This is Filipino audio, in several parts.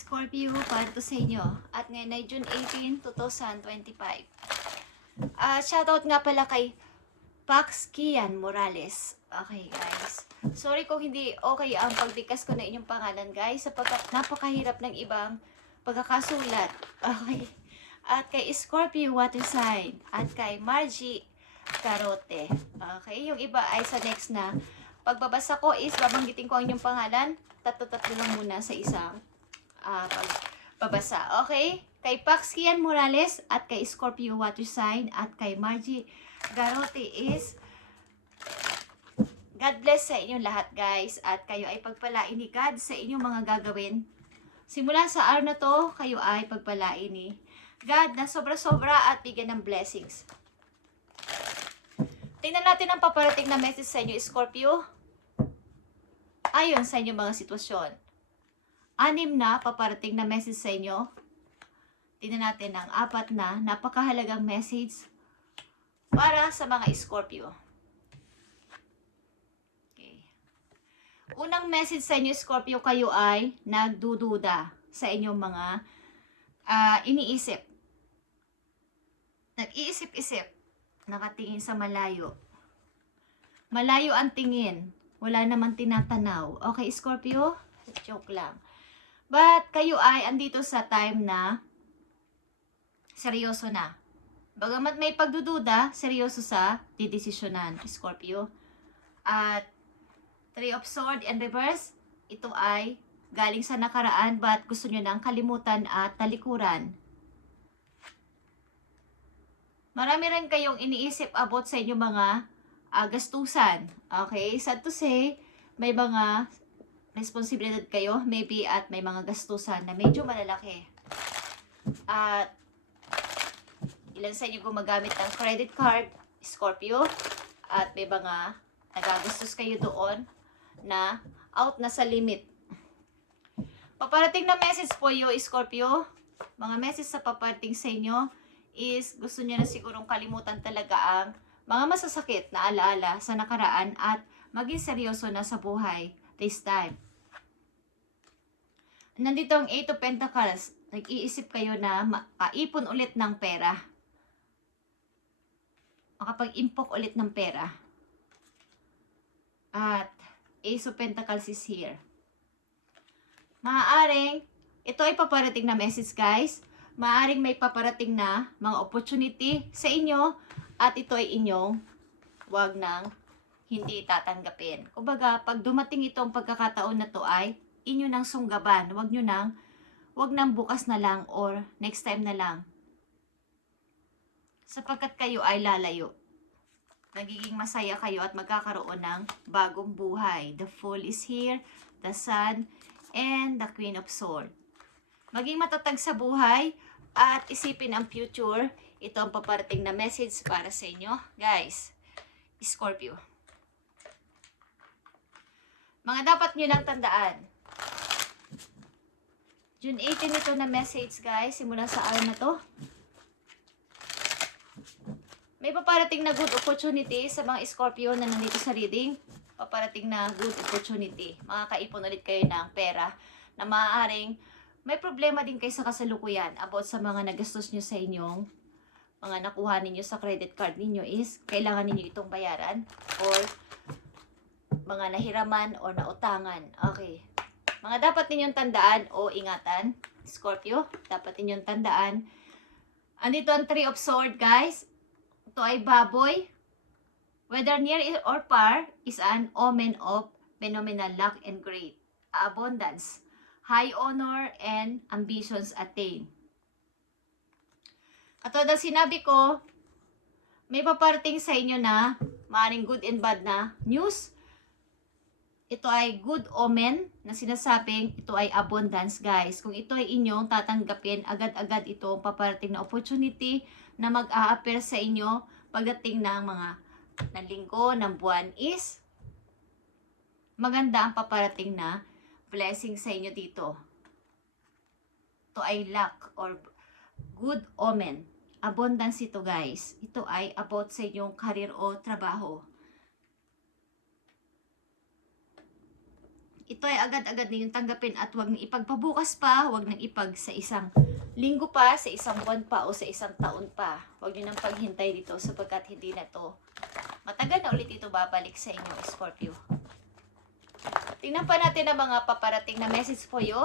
Scorpio, para to sa inyo. At ngayon ay June 18, 2025. Shoutout nga pala kay Pax Kian Morales. Okay guys. Sorry kung hindi okay ang pagbigkas ko na inyong pangalan guys, sapagkat napakahirap ng ibang pagkakasulat. Okay. At kay Scorpio Water Sign. At kay Margie Carote. Okay. Yung iba ay sa next na. Pagbabasa ko is babanggitin ko ang inyong pangalan. Tatlo-tatlo lang muna sa isang pagbabasa. Okay? Kay Pax Kian Morales at kay Scorpio Water Sign at kay Margie Garote is God bless sa inyong lahat guys, at kayo ay pagpalain ni God sa inyong mga gagawin. Simula sa araw na to, kayo ay pagpalain ni God na sobra-sobra at bigyan ng blessings. Tingnan natin ang paparating na message sa inyo, Scorpio. Ayon sa inyong mga sitwasyon. 6 na paparating na message sa inyo. Tingnan natin ang 4 na napakahalagang message para sa mga Scorpio. Unang message sa inyo, Scorpio, kayo ay nagdududa sa inyong mga iniisip. Nag-iisip-isip, nakatingin sa malayo. Malayo ang tingin, wala naman tinatanaw. Okay, Scorpio? Joke lang. But kayo ay andito sa time na seryoso na. Bagamat may pagdududa, seryoso sa didesisyonan, Scorpio. At 3 of Swords and Reverse, ito ay galing sa nakaraan but gusto nyo nang kalimutan at talikuran. Marami rin kayong iniisip about sa inyong mga gastusan. Okay? Sad to say, may mga responsibilidad kayo, maybe, at may mga gastusan na medyo malalaki. At ilan sa inyo gumagamit ng credit card, Scorpio, at may mga nagagastos kayo doon na out na sa limit. Paparating na message po yung Scorpio. Mga message sa paparating sa inyo is gusto niyo na sigurong kalimutan talaga ang mga masasakit na alaala sa nakaraan at maging seryoso na sa buhay this time. Nandito ang 8 of Pentacles. Nag-iisip kayo na makaipon ulit ng pera. Makapag-impok ulit ng pera. At Ace of Pentacles is here. Maaaring, ito ay paparating na message guys. Maaaring may paparating na mga opportunity sa inyo at ito ay inyong wag nang hindi tatanggapin. Kumbaga, pag dumating itong pagkakataon na to ay inyo nang sunggaban. Wag nang bukas na lang or next time na lang. Sapagkat kayo ay lalayo. Nagiging masaya kayo at magkakaroon ng bagong buhay. The Fool is here, the Sun, and the Queen of Swords. Maging matatag sa buhay at isipin ang future. Ito ang paparating na message para sa inyo. Guys, Scorpio. Mga dapat nyo lang tandaan. June 18 ito na message guys, simula sa araw na to. May paparating na good opportunity sa mga Scorpio na nandito sa reading. Paparating na good opportunity. Makakaipon ulit kayo ng pera na maaaring may problema din kayo sa kasalukuyan about sa mga nagastos nyo sa inyong mga nakuha ninyo sa credit card ninyo is kailangan ninyo itong bayaran or mga nahiraman o nautangan. Okay. Mga dapat ninyong tandaan o ingatan, Scorpio, dapat ninyong tandaan. Andito ang 3 of Swords guys. Ito ay baboy. Whether near or far is an omen of phenomenal luck and great abundance, high honor, and ambitions attained. Katulad ng sinabi ko, may paparating sa inyo na maaaring good and bad na news. Ito ay good omen na sinasabing ito ay abundance guys. Kung ito ay inyong tatanggapin, agad-agad itong paparating na opportunity na mag-a-appear sa inyo pagdating ng mga ng linggo, ng buwan is maganda ang paparating na blessing sa inyo dito. Ito ay luck or good omen. Abundance ito guys. Ito ay about sa inyong career o trabaho. ito ay agad-agad na yung tanggapin at wag nang ipagpabukas pa, wag nang ipag sa isang linggo pa, sa isang buwan pa, o sa isang taon pa. Wag nyo nang paghintay dito sapagkat hindi na to. Matagal na ulit ito babalik sa inyo, Scorpio. Tingnan pa natin ang mga paparating na message for you.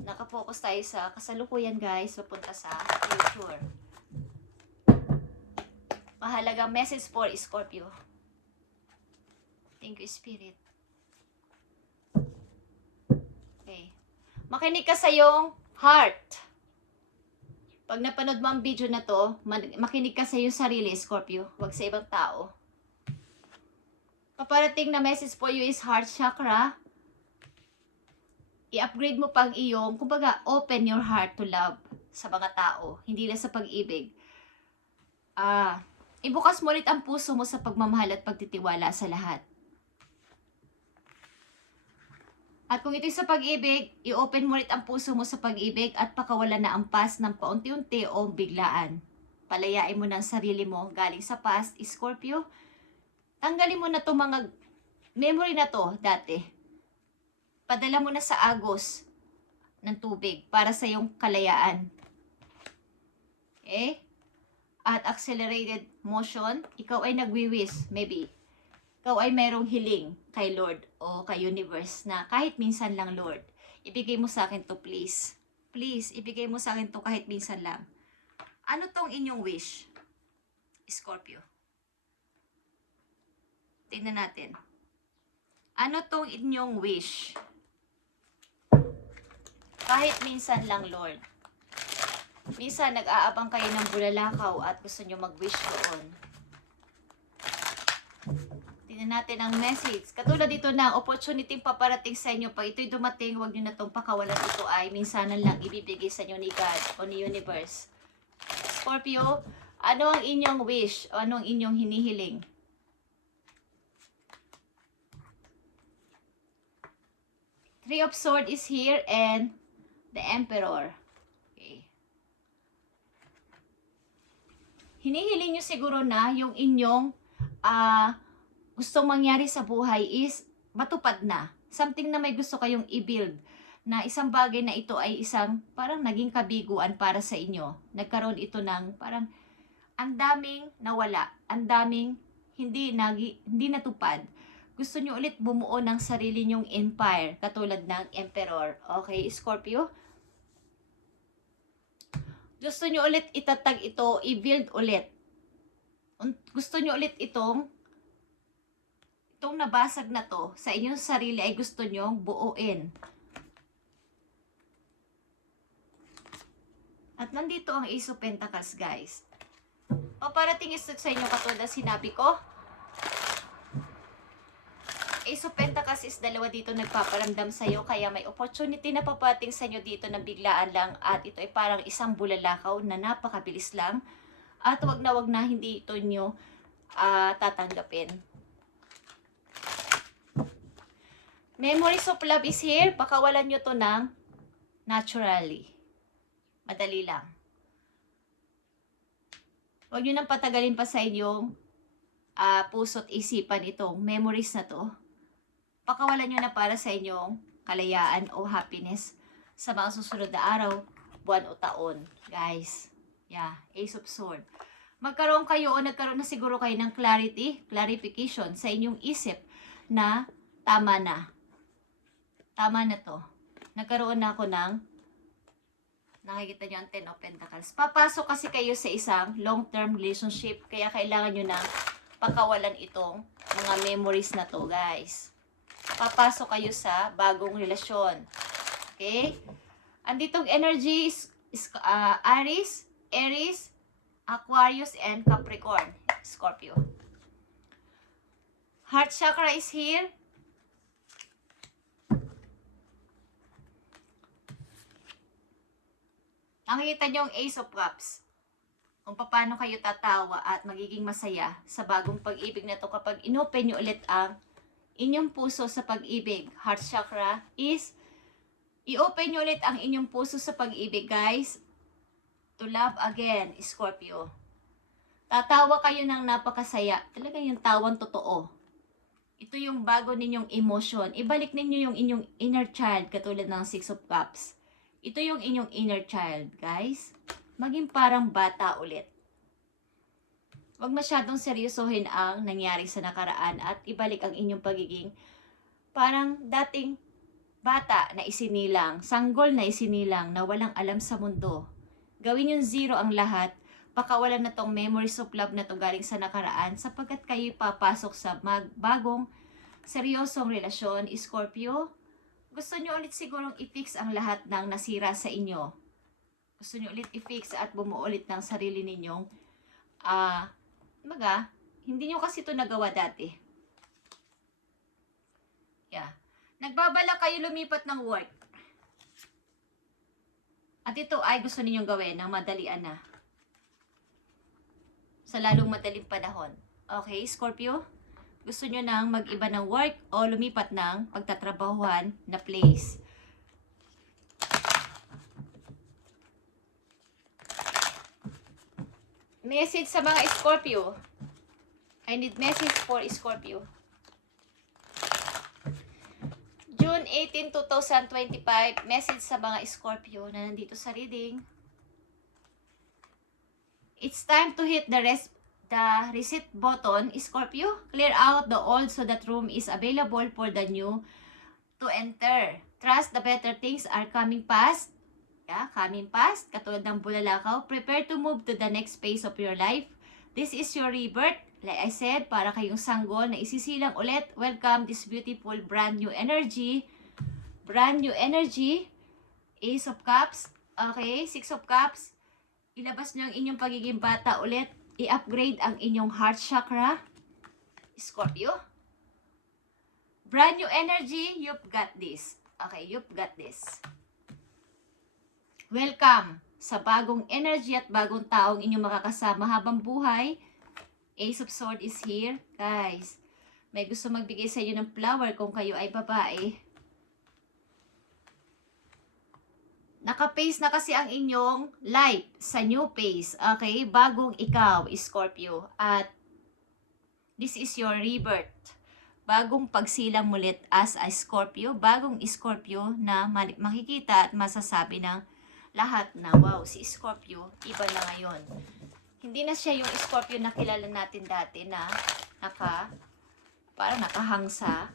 Nakapokus tayo sa kasalukuyan, guys. Papunta sa future. Mahalagang message for Scorpio. Thank you, Spirit. Okay. Makinig ka sa iyong heart. Pag napanood mo ang video na to, makinig ka sa iyong sarili, Scorpio. Huwag sa ibang tao. Paparating na message for you is heart chakra. I-upgrade mo pang iyong, kumbaga, open your heart to love sa mga tao. Hindi lang sa pag-ibig. Ibukas mo ulit ang puso mo sa pagmamahal at pagtitiwala sa lahat. At kung ito'y sa pag-ibig, i-open mo ulit ang puso mo sa pag-ibig at pakawalan na ang past ng paunti-unti o biglaan. Palayain mo ng sarili mo galing sa past, Scorpio. Tanggalin mo na itong mga memory na to dati. Padala mo na sa agos ng tubig para sa iyong kalayaan. Okay? At accelerated motion, ikaw ay nagwi-wish, maybe. Ikaw ay merong hiling kay Lord o kay Universe na kahit minsan lang, Lord, ibigay mo sa akin to, please. Please, ibigay mo sa akin to kahit minsan lang. Ano tong inyong wish, Scorpio? Tingnan natin. Ano tong inyong wish? Kahit minsan lang, Lord. Minsan, nag-aabang kayo ng bulalakaw at gusto nyo mag-wish doon. Tingnan natin ang message. Katulad dito na, opportunity paparating sa inyo. Pag ito'y dumating, huwag nyo na itong pakawalan. Ito ay minsanan lang ibibigay sa inyo ni God o ni Universe. Scorpio, ano ang inyong wish o ano ang inyong hinihiling? Three of Swords is here and the Emperor. Okay. Hinihiling nyo siguro na yung inyong gustong mangyari sa buhay is matupad na. Something na may gusto kayong i-build. Na isang bagay na ito ay isang parang naging kabiguan para sa inyo. Nagkaroon ito ng parang ang daming nawala. Ang daming hindi natupad. Gusto nyo ulit bumuo ng sarili nyong empire. Katulad ng Emperor. Okay, Scorpio? Gusto nyo ulit itatag ito, i-build ulit. Gusto nyo ulit itong nabasag na to sa inyong sarili ay gusto nyo buuin. At nandito ang Ace of Pentacles, guys. Paparating ito sa inyo katulad na sinabi ko. Ace of Pentacles is dalawa dito nagpaparamdam sa iyo, kaya may opportunity na paparating sa inyo dito na biglaan lang at ito ay parang isang bulalakaw na napakabilis lang at wag na hindi ito nyo tatanggapin. Memories of love is here. Pakawalan nyo to ng naturally. Madali lang. Huwag nyo nang patagalin pa sa inyong puso't isipan itong memories na to. Pakawalan nyo na para sa inyong kalayaan o happiness sa mga susunod na araw, buwan o taon. Guys, yeah, Ace of Swords. Magkaroon kayo o nagkaroon na siguro kayo ng clarification sa inyong isip na tama na. Tama na to. Nagkaroon na ako ng, nakikita nyo ang Ten of Pentacles. Papasok kasi kayo sa isang long-term relationship, kaya kailangan nyo ng pakawalan itong mga memories na to, guys. Papasok kayo sa bagong relasyon. Okay? Anditong energy is Aries, Aquarius, and Capricorn. Scorpio. Heart chakra is here. Nakikita nyo ang Ace of Cups. Kung paano kayo tatawa at magiging masaya sa bagong pag-ibig na to kapag inopen nyo ulit ang inyong puso sa pag-ibig. Heart chakra is i-open nyo ulit ang inyong puso sa pag-ibig, guys. To love again, Scorpio. Tatawa kayo ng napakasaya. Talaga yung tawang totoo. Ito yung bago ninyong emotion. Ibalik ninyo yung inyong inner child katulad ng Six of Cups. Ito yung inyong inner child, guys. Maging parang bata ulit. Huwag masyadong seryosohin ang nangyari sa nakaraan at ibalik ang inyong pagiging parang dating bata na isinilang, sanggol na isinilang na walang alam sa mundo. Gawin yung zero ang lahat. Pakawalan na tong memories of love na to galing sa nakaraan sapagkat kayo papasok sa bagong seryosong relasyon, Scorpio. Gusto nyo ulit sigurong i-fix ang lahat ng nasira sa inyo. Gusto nyo ulit i-fix at bumuo ulit ng sarili ninyong hindi nyo kasi ito nagawa dati. Yeah. Nagbabala kayo lumipat ng work. At ito ay gusto ninyong gawin ng madalian na. Sa lalong madaling panahon. Okay, Scorpio? Gusto nyo nang mag-iba ng work o lumipat ng pagtatrabahuhan na place. Message sa mga Scorpio. I need message for Scorpio. June 18, 2025. Message sa mga Scorpio na nandito sa reading. It's time to hit the reset button, Scorpio. Clear out the old so that room is available for the new to enter. Trust the better things are coming past. Yeah, coming past. Katulad ng bulalakaw. Prepare to move to the next phase of your life. This is your rebirth. Like I said, para kayong sanggol na isisilang ulit. Welcome this beautiful brand new energy. Brand new energy. Ace of Cups. Okay, Six of Cups. Ilabas nyo ang inyong pagiging bata ulit. I-upgrade ang inyong heart chakra. Scorpio. Brand new energy. You've got this. Okay, you've got this. Welcome sa bagong energy at bagong taong inyong makakasama habang buhay. Ace of Swords is here. Guys, may gusto magbigay sa inyo ng flower kung kayo ay babae. Naka-face na kasi ang inyong life sa new phase. Okay? Bagong ikaw, Scorpio. At this is your rebirth. Bagong pagsilang mulit as a Scorpio. Bagong Scorpio na makikita at masasabi ng lahat na, wow, si Scorpio, iba na ngayon. Hindi na siya yung Scorpio na kilala natin dati na parang nakahang sa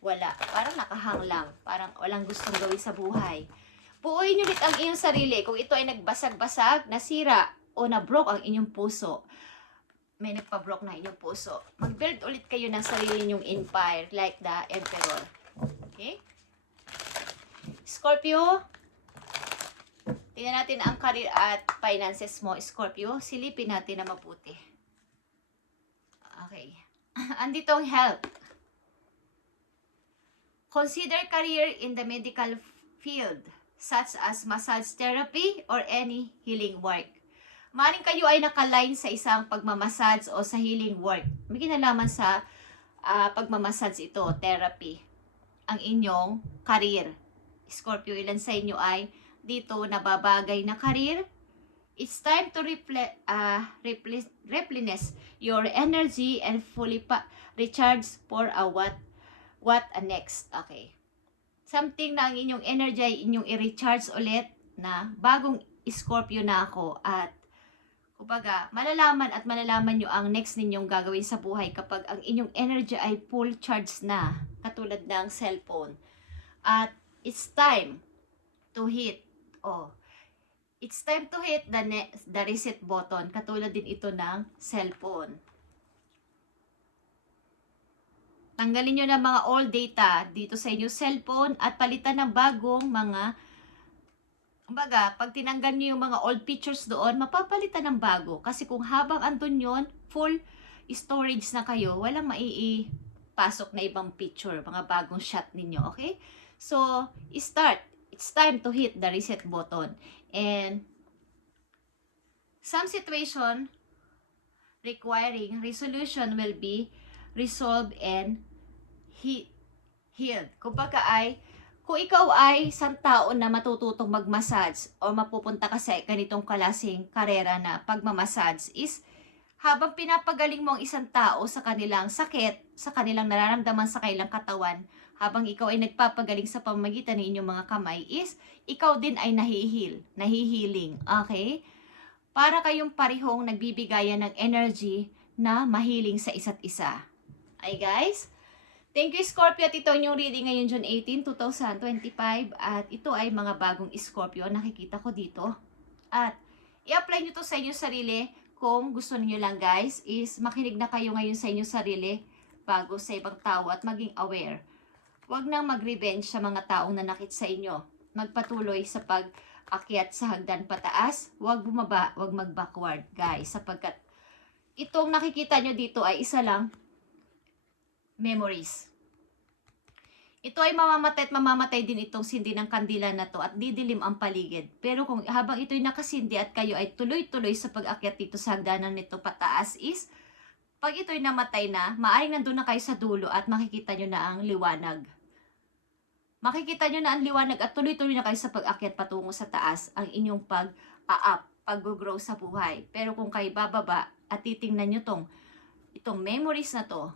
wala. Parang nakahang lang. Parang walang gustong gawin sa buhay. Buuin ulit ang iyong sarili. Kung ito ay nagbasag-basag, nasira, o na-broke ang inyong puso. May nagpa-broke na inyong puso. Mag-build ulit kayo ng sarili ninyong empire like the Emperor. Okay? Scorpio, tingnan natin ang career at finances mo, Scorpio. Silipin natin na mabuti. Okay. Andito ang health. Consider career in the medical field, such as massage therapy or any healing work. Maring kayo ay nakaline sa isang pagmamassage o sa healing work. May kinalaman sa pagmamassage ito, therapy. Ang inyong career. Scorpio, ilan sa inyo ay dito nababagay na career? It's time to replenish your energy and fully recharge for a what next. Okay. Something na ang inyong energy ay inyong i-recharge ulit na bagong Scorpio na ako at kumbaga malalaman nyo ang next ninyong gagawin sa buhay kapag ang inyong energy ay full charge na katulad ng cellphone. At it's time to hit it's time to hit the reset button katulad din ito ng cellphone. Tanggalin nyo na mga old data dito sa inyong cellphone at palitan ng bagong mga, kumbaga, pag tinanggal nyo yung mga old pictures doon, mapapalitan ng bago. Kasi kung habang andun yun, full storage na kayo, walang maipasok na ibang picture, mga bagong shot ninyo, okay? So, start. It's time to hit the reset button. And some situation requiring resolution will be resolved and healed. Kumbaga ay, kung ikaw ay isang tao na matututong magmassage o mapupunta ka sa ganitong klaseng karera na pagmamassage is habang pinapagaling mo ang isang tao sa kanilang sakit, sa kanilang nararamdaman sa kanilang katawan, habang ikaw ay nagpapagaling sa pamamagitan ng inyong mga kamay, is ikaw din ay nahihiling, okay? Para kayong parehong nagbibigayan ng energy na mahiling sa isa't isa. Ay guys, thank you Scorpio at ito yung reading ngayon June 18, 2025 at ito ay mga bagong Scorpio nakikita ko dito. At i-apply nyo to sa inyong sarili kung gusto niyo lang guys is makinig na kayo ngayon sa inyong sarili bago sa ibang tao at maging aware. Huwag nang mag-revenge sa mga taong nanakit sa inyo. Magpatuloy sa pag-akyat sa hagdan pataas. Huwag bumaba, huwag mag-backward guys. Sapagkat itong nakikita nyo dito ay isa lang, memories. Ito ay mamamatay at mamamatay din itong sindi ng kandila na to at didilim ang paligid. Pero kung habang ito'y nakasindi at kayo ay tuloy-tuloy sa pag-akyat dito sa hagdanan nito pataas is, pag ito'y namatay na, maaaring nandun na kayo sa dulo at makikita nyo na ang liwanag. Makikita nyo na ang liwanag at tuloy-tuloy na kayo sa pag-akyat patungo sa taas ang inyong pag-a-up, pag-grow sa buhay. Pero kung kayo bababa at titingnan nyo itong memories na to,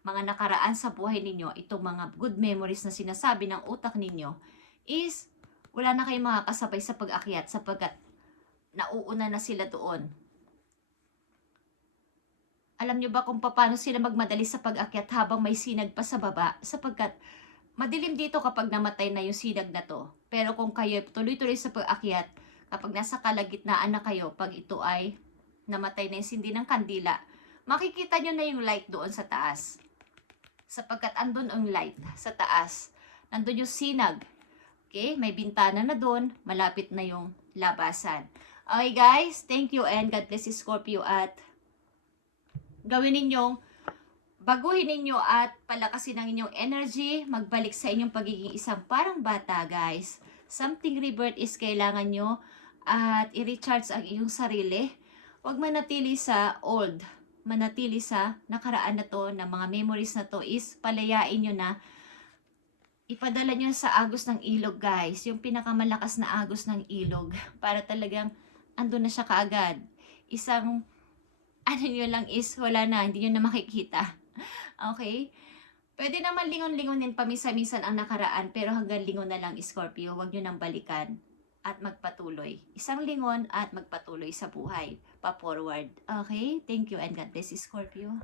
mga nakaraan sa buhay ninyo, itong mga good memories na sinasabi ng utak ninyo, is wala na kayong makakasabay sa pag-akyat sapagkat nauuna na sila doon. Alam nyo ba kung paano sila magmadali sa pag-akyat habang may sinag pa sa baba? Sapagkat madilim dito kapag namatay na yung sinag na to. Pero kung kayo tuloy-tuloy sa pag-akyat, kapag nasa kalagitnaan na kayo, pag ito ay namatay na yung sindi ng kandila, makikita nyo na yung light doon sa taas. Sapagkat andun ang light sa taas. Nandun yung sinag. Okay? May bintana na doon. Malapit na yung labasan. Okay guys, thank you and God bless you Scorpio at gawin ninyong baguhin ninyo at palakasin ang inyong energy, magbalik sa inyong pagiging isang parang bata guys. Something rebirth is kailangan nyo at i-recharge ang inyong sarili. Huwag manatili sa old, manatili sa nakaraan na to, na mga memories na to is palayain nyo na. Ipadala nyo sa agos ng ilog guys, yung pinakamalakas na agos ng ilog para talagang andun na siya kaagad. Isang ano nyo lang is wala na, hindi nyo na makikita. Okay? Pwede naman lingon-lingonin pamisa-misan ang nakaraan pero hanggang lingon na lang Scorpio, huwag nyo nang balikan at magpatuloy. Isang lingon at magpatuloy sa buhay. Pa-forward. Okay? Thank you and God bless Scorpio.